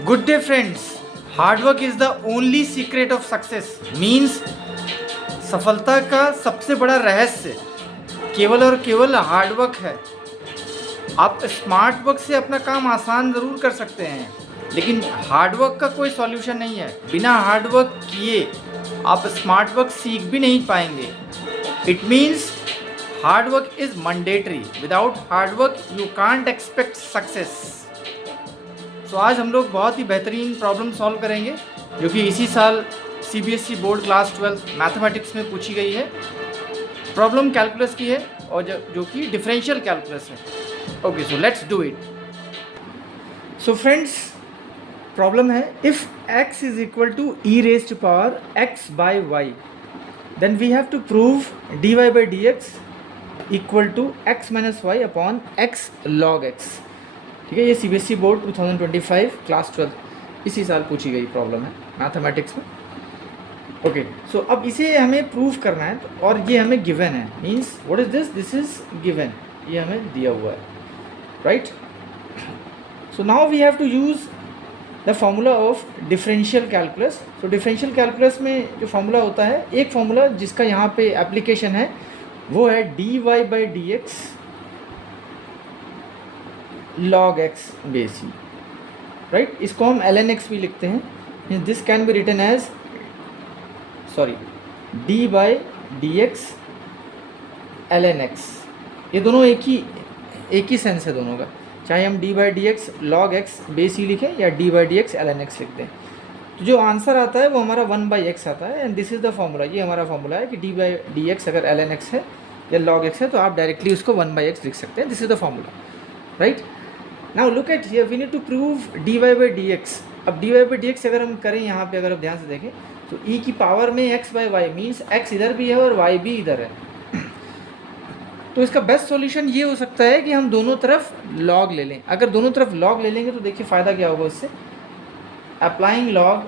Good day friends, hard work is the only secret of success. Means सफलता का सबसे बड़ा रहस्य केवल और केवल हार्डवर्क है। आप स्मार्ट वर्क से अपना काम आसान ज़रूर कर सकते हैं, लेकिन हार्डवर्क का कोई सॉल्यूशन नहीं है। बिना हार्डवर्क किए आप स्मार्ट वर्क सीख भी नहीं पाएंगे। It means hard work is mandatory. Without hard work you can't expect success. So आज हम लोग बहुत ही बेहतरीन प्रॉब्लम सॉल्व करेंगे जो कि इसी साल सीबीएसई बोर्ड क्लास 12 मैथमेटिक्स में पूछी गई है। प्रॉब्लम कैलकुलस की है और जो कि डिफरेंशियल कैलकुलस है। Okay, so let's do it. So friends, problem है if x is equal to E raise to power x by Y, then we have to prove dy by D X equal to x minus Y upon x log x। ठीक है, ये CBSE board 2025 class 12 इसी साल पूछी गई problem है mathematics में। Okay, सो अब इसे हमें प्रूव करना है और ये हमें गिवन है। Means what is this? This is given, ये हमें दिया हुआ है, right. So now we have to use the formula of differential calculus. So differential calculus में जो फॉर्मूला होता है, एक फॉर्मूला जिसका यहाँ पे एप्लीकेशन है वो है d Y by D x log x base e, right. इसको हम ln x भी लिखते हैं। This can be written as d by D x ln x। ये दोनों एक ही सेंस है दोनों का, चाहे हम d by D x log X base E लिखें या d by D x ln x लिख दें। तो जो आंसर आता है वो हमारा 1 बाई एक्स आता है। And this is the formula. ये हमारा फॉर्मूला है कि d बाई डी एक्स अगर ln x है या log x है तो आप डायरेक्टली उसको 1 बाई एक्स लिख सकते हैं। This is the formula, right. Now look at here, we need to prove D Y by D X. अब D Y by D X अगर हम करें यहाँ पे, अगर आप ध्यान से देखें तो ई की पावर में x by y, means x इधर भी है और वाई भी इधर है। तो इसका बेस्ट सॉल्यूशन ये हो सकता है कि हम दोनों तरफ लॉग ले लें। अगर दोनों तरफ लॉग ले लेंगे तो देखिए फ़ायदा क्या होगा इससे। Applying log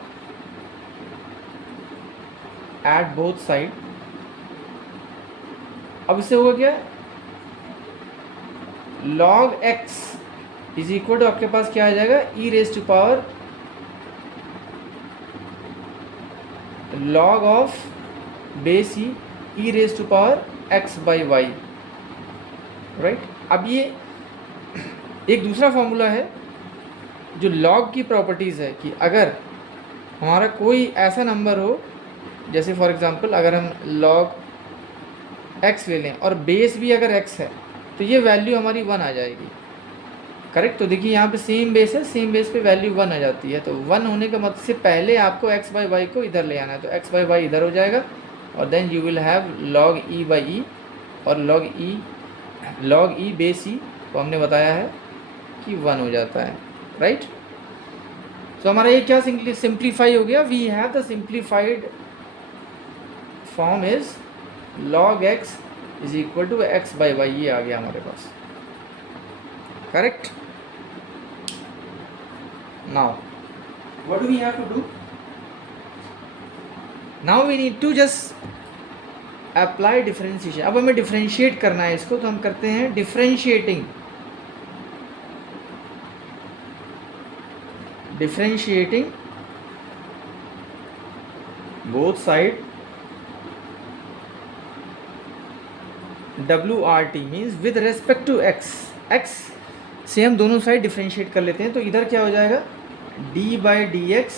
at both side. अब इससे होगा क्या, log X is equal to आपके पास क्या आ जाएगा, E raise to power log of base E raise to power X by Y, right. अब ये एक दूसरा फॉर्मूला है जो लॉग की प्रॉपर्टीज़ है कि अगर हमारा कोई ऐसा नंबर हो, जैसे फॉर एग्जांपल अगर हम लॉग एक्स ले लें और बेस भी अगर एक्स है तो ये वैल्यू हमारी 1 आ जाएगी, करेक्ट। तो देखिए यहाँ पे सेम बेस है, सेम बेस पे वैल्यू 1 आ जाती है। तो 1 होने का मतलब से पहले आपको x बाई वाई को इधर ले आना है, तो x बाई वाई इधर हो जाएगा और then you will have log e by E, और log e बेस ई को हमने बताया है कि 1 हो जाता है, राइट। तो हमारा ये क्या सिंप्लीफाई हो गया। We have the simplified form is log x is equal to x by y, ये आ गया हमारे पास, correct. Now what do we have to do? Now we need to just apply differentiation। अब हमें डिफरेंशिएट करना है इसको, तो हम करते हैं differentiating both side WRT means with respect to x से हम दोनों साइड डिफरेंशिएट कर लेते हैं। तो इधर क्या हो जाएगा, d by D x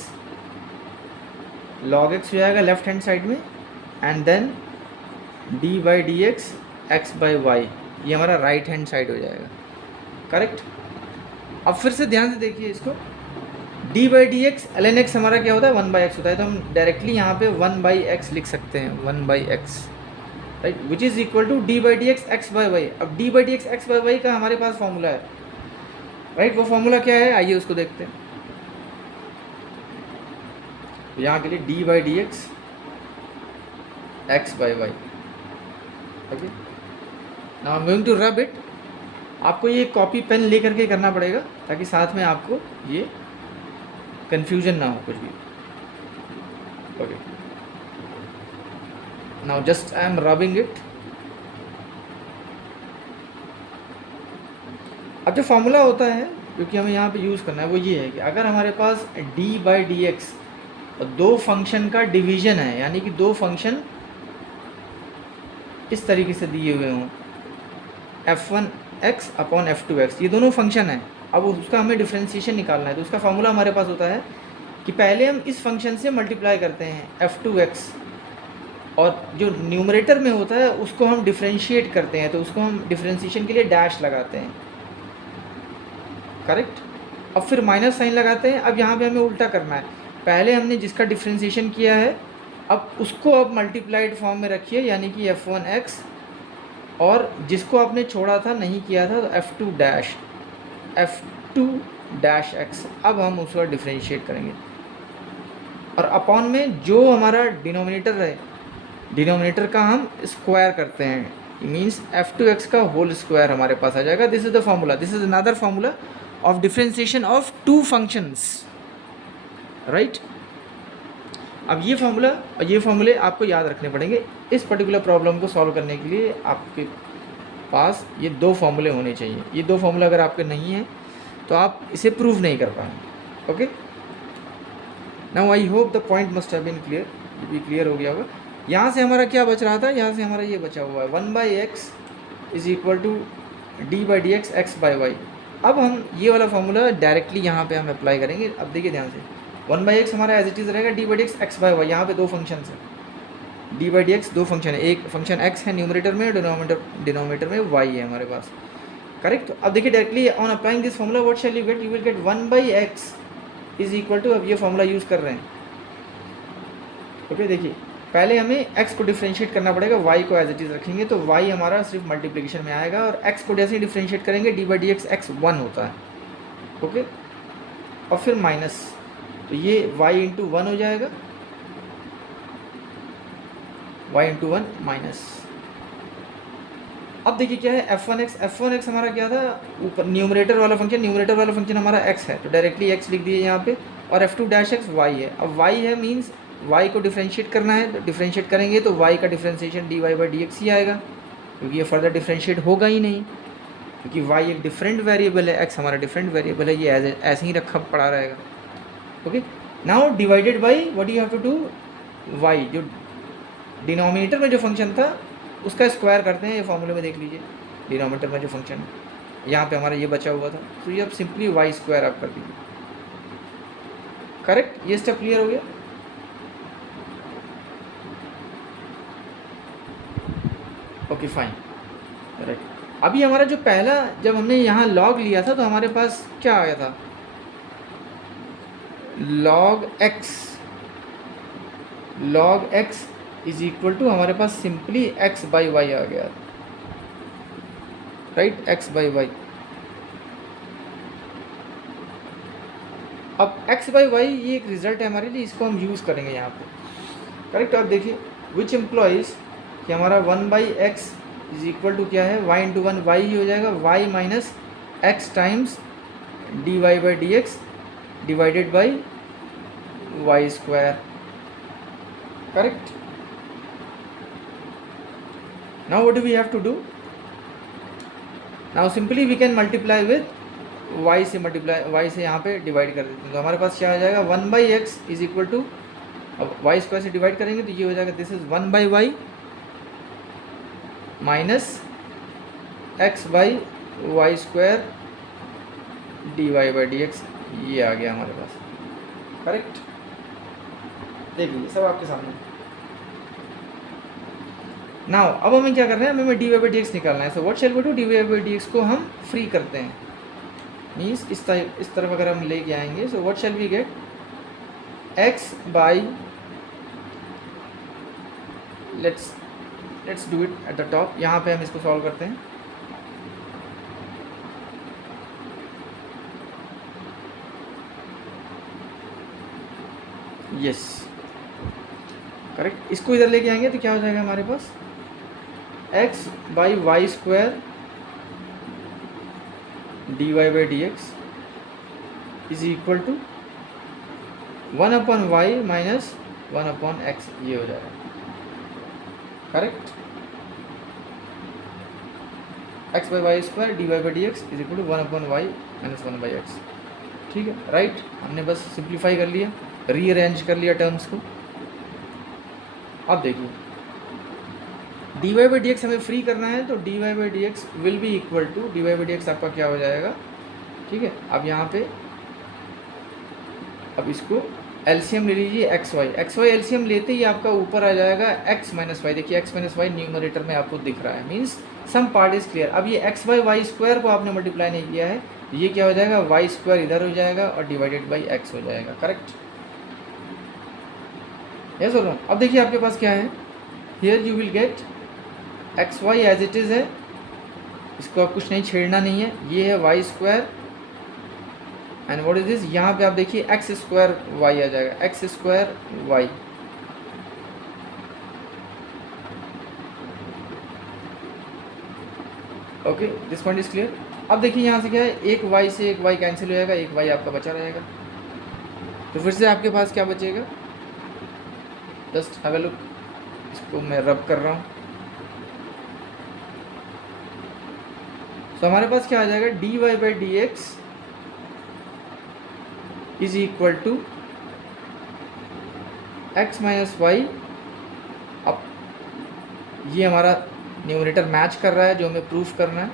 log x हो जाएगा लेफ्ट हैंड साइड में, and then d by D x x by y, ये हमारा राइट हैंड साइड हो जाएगा, करेक्ट। अब फिर से ध्यान से देखिए इसको, d by D x ln x हमारा क्या होता है, 1 बाई एक्स होता है। तो हम डायरेक्टली यहाँ पे 1 बाई एक्स लिख सकते हैं, 1 by x, right, which is equal to d by D x x by y. अब d by D x x by y का हमारे पास फॉर्मूला है, राइट। वो फॉर्मूला क्या है, आइए उसको देखते हैं। तो यहाँ के लिए d by D x x by y, okay. Now I am going to rub it. आपको ये कॉपी पेन ले करके करना पड़ेगा ताकि साथ में आपको ये कंफ्यूजन ना हो कुछ भी, okay. Now just I am rubbing it. अब जो फॉर्मूला होता है क्योंकि हमें यहाँ पे यूज़ करना है वो ये है कि अगर हमारे पास डी बाई डी एक्स दो फंक्शन का डिवीज़न है, यानी कि दो फंक्शन इस तरीके से दिए हुए हों, f1x अपॉन f2x, ये दोनों फंक्शन हैं। अब उसका हमें डिफ्रेंशिएशन निकालना है, तो उसका फार्मूला हमारे पास होता है कि पहले हम इस फंक्शन से मल्टीप्लाई करते हैं f2x, और जो न्यूमरेटर में होता है उसको हम डिफ्रेंशिएट करते हैं, तो उसको हम डिफ्रेंशिएशन के लिए डैश लगाते हैं, करेक्ट। अब फिर माइनस साइन लगाते हैं। अब यहाँ पे हमें उल्टा करना है, पहले हमने जिसका डिफ्रेंशिएशन किया है अब उसको अब मल्टीप्लाइड फॉर्म में रखिए, यानी कि f1x, और जिसको आपने छोड़ा था नहीं किया था तो f2 डैश x, अब हम उसका डिफ्रेंशिएट करेंगे। और अपॉन में जो हमारा डिनोमिनेटर है, डिनोमिनेटर का हम स्क्वायर करते हैं, मीन्स f2x का होल स्क्वायर हमारे पास आ जाएगा। This is the formula, this is another formula of differentiation of two functions, right. अब ये फार्मूला और ये फार्मूले आपको याद रखने पड़ेंगे इस पर्टिकुलर प्रॉब्लम को सॉल्व करने के लिए। आपके पास ये दो फार्मूले होने चाहिए, ये दो फार्मूला अगर आपके नहीं हैं तो आप इसे प्रूव नहीं कर पाएंगे। Okay, now I hope the point must have been clear, ये भी क्लियर हो गया होगा। यहाँ से हमारा क्या बच रहा था, यहाँ से हमारा ये बचा हुआ है 1/x is equal to d by D x x by y. अब हम ये वाला फार्मूला डायरेक्टली यहाँ पे हम अप्लाई करेंगे। अब देखिए ध्यान से, 1/x हमारा एज इट इज़ रहेगा d by D x x by y. यहाँ पे दो फंक्शन है, डी बाई डी एक्स दो फंक्शन है, एक फंक्शन x है न्यूमरेटर में, डिनोमिनेटर में y है हमारे पास, करेक्ट। तो अब देखिए directly on applying this formula what shall you get, you will get 1/x is equal to, अब ये फार्मूला यूज़ कर रहे हैं। ओके, देखिए पहले हमें x को डिफ्रेंशिएट करना पड़ेगा, y को एज इट इज़ रखेंगे तो y हमारा सिर्फ मल्टीप्लिकेशन में आएगा, और x को जैसे ही डिफ्रेंशिएट करेंगे D by D x x 1 होता है। ओके, और फिर माइनस, तो ये y इंटू 1 हो जाएगा, y इंटू 1 माइनस। अब देखिए क्या है f1x हमारा क्या था, ऊपर न्यूमरेटर वाला फंक्शन हमारा x है, तो डायरेक्टली x लिख दिए यहाँ पे, और f2 डैश x y है। अब y है मीन्स y को डिफ्रेंशिएट करना है, तो डिफ्रेंशिएट करेंगे तो y का differentiation D Y by D X ही आएगा, क्योंकि ये फर्दर डिफ्रेंशिएट होगा ही नहीं, क्योंकि y एक डिफरेंट वेरिएबल है, x हमारा डिफरेंट वेरिएबल है, ये ऐसे ही रखा पड़ा रहेगा। Okay, now divided by what you have to do, y जो डिनोमिनेटर में जो फंक्शन था उसका स्क्वायर करते हैं, ये फॉर्मूले में देख लीजिए, डिनोमिनेटर में जो फंक्शन है यहाँ पे हमारा ये बचा हुआ था, तो ये अब सिंपली y स्क्वायर आप कर दीजिए, करेक्ट। ये स्टेप क्लियर हो गया। Okay fine, right. अभी हमारा जो पहला, जब हमने यहाँ लॉग लिया था तो हमारे पास क्या आया था, log x is equal to हमारे पास सिंपली x बाई वाई आ गया, राइट, x बाई वाई। अब x बाई वाई ये एक रिजल्ट है हमारे लिए, इसको हम यूज़ करेंगे यहाँ पे, करेक्ट। अब देखिए विच एम्प्लॉइज कि हमारा 1/x इज इक्वल टू क्या है, y इंटू 1 y ही हो जाएगा, y minus x times d Y by D x divided by y square, correct. Now what do we have to do, now simply we can multiply with y से, y से यहाँ पे divide कर देते हैं, तो हमारे पास क्या आ जाएगा 1/x इज इक्वल टू, अब वाई स्क्वायर से डिवाइड करेंगे तो ये हो जाएगा, this is 1/y minus x by y square d Y by D x, ये आ गया हमारे पास, करेक्ट। देख लीजिए सब आपके सामने। नाउ अब हमें क्या करना है, हमें d Y by D x निकालना है, so what shall we do, d Y by D x को हम फ्री करते हैं, मीन्स इस तरफ अगर हम लेके आएंगे, so what shall we get, x by, let's do it at the top, यहाँ पे हम इसको सॉल्व करते हैं, यस करेक्ट। इसको इधर लेके आएंगे तो क्या हो जाएगा हमारे पास, x by y square d Y by D x is equal to 1/y minus 1/x, ये हो जाएगा, correct. x by y square d Y by D x is equal to 1/y -1/x, ठीक है, राइट। हमने बस simplify कर लिया, rearrange कर लिया टर्म्स को। अब देखिए dy/dx हमें फ्री करना है, तो dy/dx will be equal to, dy/dx आपका क्या हो जाएगा, ठीक है। अब यहाँ पे अब इसको एलसीएम ले लीजिए, एक्स वाई एलसीएम लेते ही आपका ऊपर आ जाएगा x - y। देखिए x - y न्यूमरेटर में आपको दिख रहा है, means some part is clear. अब ये x/y² को आपने मल्टीप्लाई नहीं किया है, ये क्या हो जाएगा, y² इधर हो जाएगा और डिवाइडेड बाई x हो जाएगा, करेक्ट, यस और नो। अब देखिए आपके पास क्या है, here you will get xy as it is है, इसको आप कुछ नहीं छेड़ना नहीं है, ये है y² and what is this, यहाँ पे आप देखिए x² y आ जाएगा, x² y, okay, this point is clear. अब देखिए यहाँ से क्या है, एक y से एक y कैंसिल हो जाएगा, एक y आपका बचा रहेगा, तो फिर से आपके पास क्या बचेगा, जस्ट हैव अ लुक, इसको मैं रब कर रहा हूँ, तो हमारे पास क्या आ जाएगा, dy/dx is equal to x - y। अब ये हमारा न्यूमरेटर मैच कर रहा है, जो हमें प्रूफ करना है,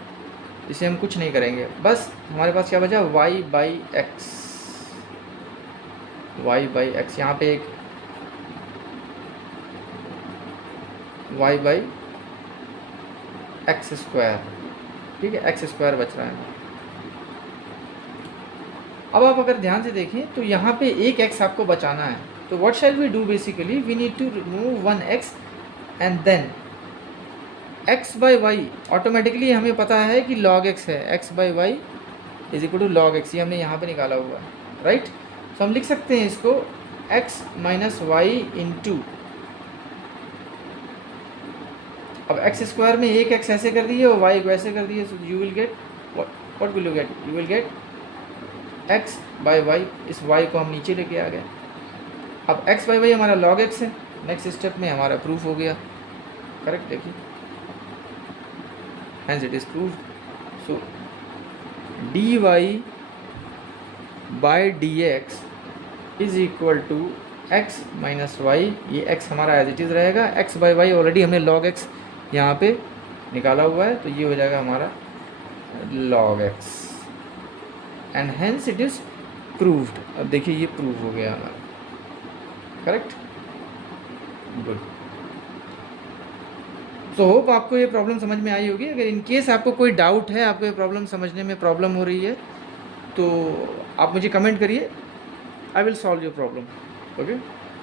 इसे हम कुछ नहीं करेंगे, बस हमारे पास क्या बचा, y/x, y/x, यहाँ पे एक y/x², ठीक है, x² बच रहा है। अब आप अगर ध्यान से देखें तो यहाँ पे एक x आपको बचाना है, तो what shall we do, basically we need to remove 1x and then x/y, automatically हमें पता है कि log x है, x/y is equal to log x, ये हमने यहाँ पे निकाला हुआ है, राइट। तो हम लिख सकते हैं इसको x - y इंटू, अब x² में एक x ऐसे कर दिए और y को ऐसे कर दिए, so you will get what will you get, you will gate x/y, इस y को हम नीचे लेके आ गए। अब x/y हमारा log x है, नेक्स्ट स्टेप में हमारा प्रूफ हो गया, करेक्ट, देखिए hence it is proved। so dy/dx is equal to x - y, ये x हमारा एज इट इज़ रहेगा, x/y ऑलरेडी हमने log x यहाँ पे निकाला हुआ है, तो ये हो जाएगा हमारा log x and hence it is proved. अब देखिए ये प्रूव हो गया हमारा, करेक्ट, गुड। सो होप आपको ये प्रॉब्लम समझ में आई होगी। अगर इन केस आपको कोई डाउट है, आपको ये प्रॉब्लम समझने में प्रॉब्लम हो रही है, तो आप मुझे कमेंट करिए, I will solve your problem, okay.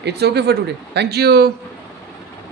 It's okay for today, thank you.